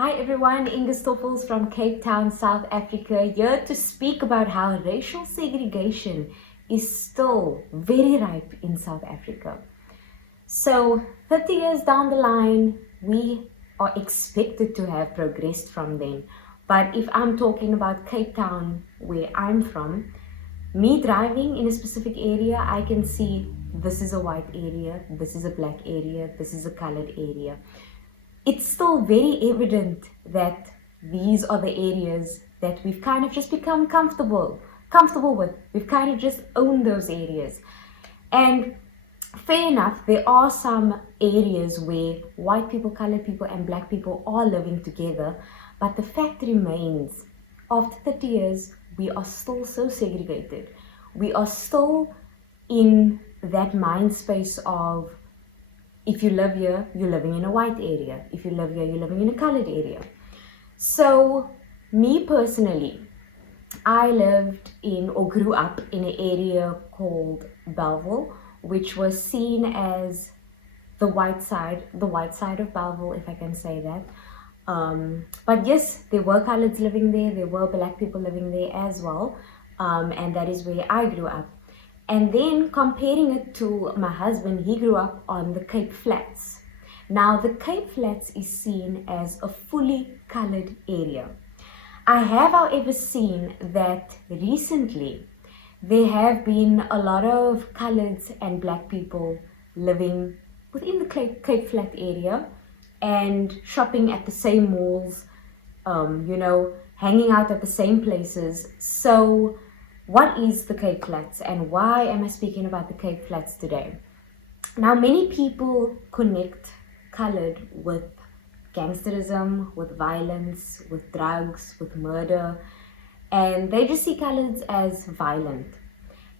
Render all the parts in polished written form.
Hi everyone, Inge Stoffels from Cape Town, South Africa, here to speak about how racial segregation is still very ripe in South Africa. So 30 years down the line, we are expected to have progressed from then. But if I'm talking about Cape Town, where I'm from, me driving in a specific area, I can see this is a white area, this is a black area, this is a colored area. It's still very evident that these are the areas that we've kind of just become comfortable with. We've kind of just owned those areas. And fair enough, there are some areas where white people, colored people, and black people are living together. But the fact remains, after 30 years, we are still so segregated. We are still in that mind space of, if you live here, you're living in a white area. If you live here, you're living in a colored area. So me personally, I lived in or grew up in an area called Belleville, which was seen as the white side of Belleville, if I can say that. But yes, there were coloreds living there were black people living there as well. And that is where I grew up. And then comparing it to my husband, he grew up on the Cape Flats. Now the Cape Flats is seen as a fully colored area. I have, however, seen that recently there have been a lot of coloreds and black people living within the Cape Flat area and shopping at the same malls, hanging out at the same places. So what is the Cape Flats and why am I speaking about the Cape Flats today? Now, many people connect colored with gangsterism, with violence, with drugs, with murder, and they just see coloreds as violent.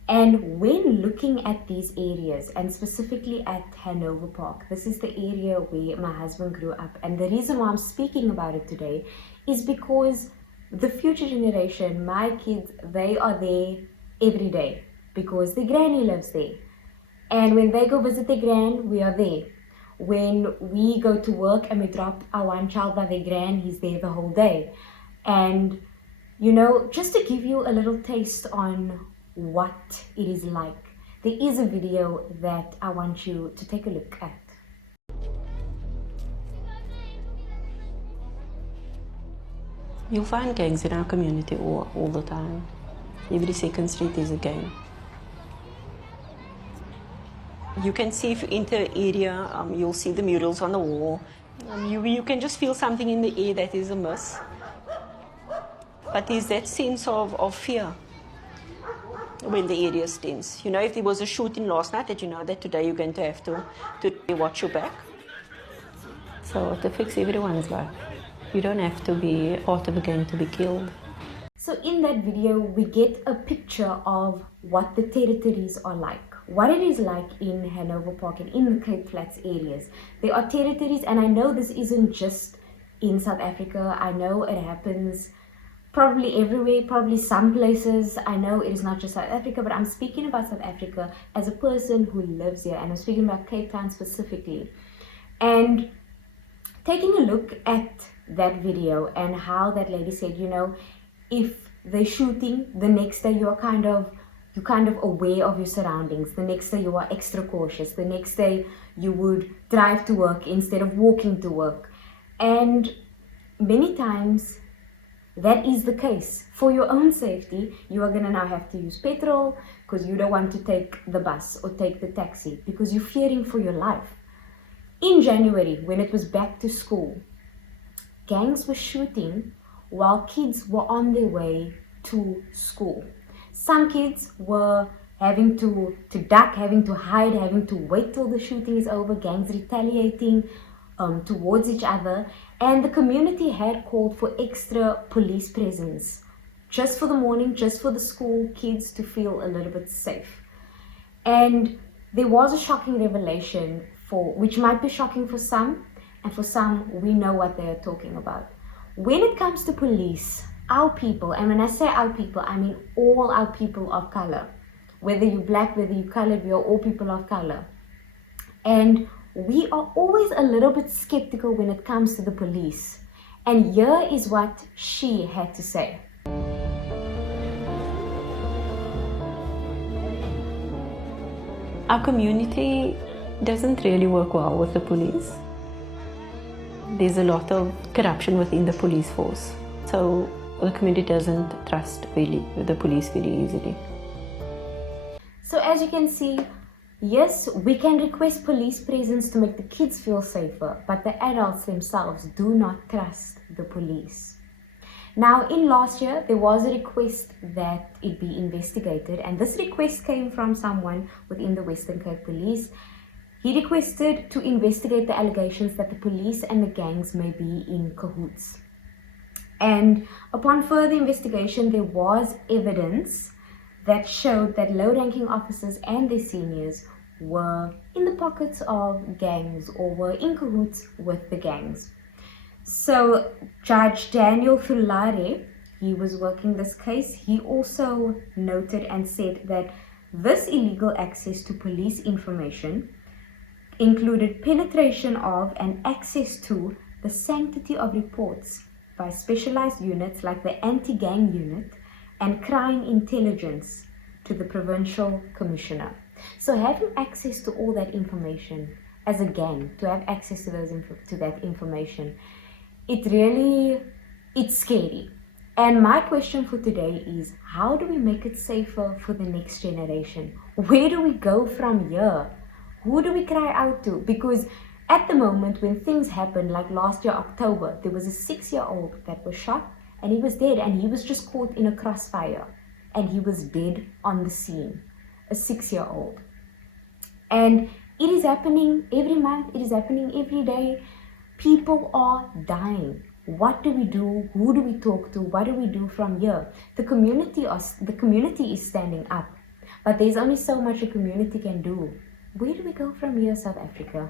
And when looking at these areas, and specifically at Hanover Park, this is the area where my husband grew up, and the reason why I'm speaking about it today is because the future generation, my kids, they are there every day because their granny lives there. And when they go visit their gran, we are there. When we go to work and we drop our one child by their gran, he's there the whole day. And, just to give you a little taste on what it is like, there is a video that I want you to take a look at. You'll find gangs in our community all the time. Every second street is a gang. You can see if you enter an area, you'll see the murals on the wall. You can just feel something in the air that is amiss. But there's that sense of fear when the area is tense. If there was a shooting last night, that you know that today you're going to have to watch your back. So it affects everyone's life. You don't have to be part of a gang to be killed. So in that video, we get a picture of what the territories are like, what it is like in Hanover Park and in the Cape Flats areas. There are territories, and I know this isn't just in South Africa. I know it happens probably everywhere, probably some places. I know it is not just South Africa, but I'm speaking about South Africa as a person who lives here, and I'm speaking about Cape Town specifically. And taking a look at that video and how that lady said, if they're shooting, the next day you're kind of aware of your surroundings. The next day you are extra cautious. The next day you would drive to work instead of walking to work. And many times that is the case. For your own safety, you are gonna now have to use petrol because you don't want to take the bus or take the taxi because you're fearing for your life. In January, when it was back to school, gangs were shooting while kids were on their way to school. Some kids were having to duck, having to hide, having to wait till the shooting is over, gangs retaliating towards each other. And the community had called for extra police presence just for the morning, just for the school kids to feel a little bit safe. And there was a shocking revelation which might be shocking for some, and for some, we know what they are talking about. When it comes to police, our people, and when I say our people, I mean all our people of color. Whether you're black, whether you're colored, we are all people of color. And we are always a little bit skeptical when it comes to the police. And here is what she had to say. Our community doesn't really work well with the police. There's a lot of corruption within the police force. So the community doesn't trust really the police very easily. So as you can see, yes, we can request police presence to make the kids feel safer, but the adults themselves do not trust the police. Now, in last year, there was a request that it be investigated, and this request came from someone within the Western Cape Police. He requested to investigate the allegations that the police and the gangs may be in cahoots. And upon further investigation, there was evidence that showed that low-ranking officers and their seniors were in the pockets of gangs or were in cahoots with the gangs. So Judge Daniel Fulare, he was working this case, he also noted and said that this illegal access to police information included penetration of and access to the sanctity of reports by specialized units like the anti-gang unit and crime intelligence to the provincial commissioner. So having access to all that information as a gang, to have access to that information, it's scary. And my question for today is, how do we make it safer for the next generation? Where do we go from here? Who do we cry out to? Because at the moment when things happen, like last year October, there was a 6-year-old that was shot and he was dead, and he was just caught in a crossfire and he was dead on the scene, a 6-year-old. And it is happening every month, it is happening every day. People are dying. What do we do? Who do we talk to? What do we do from here? The community is standing up, but there's only so much a community can do. Where do we go from here, South Africa?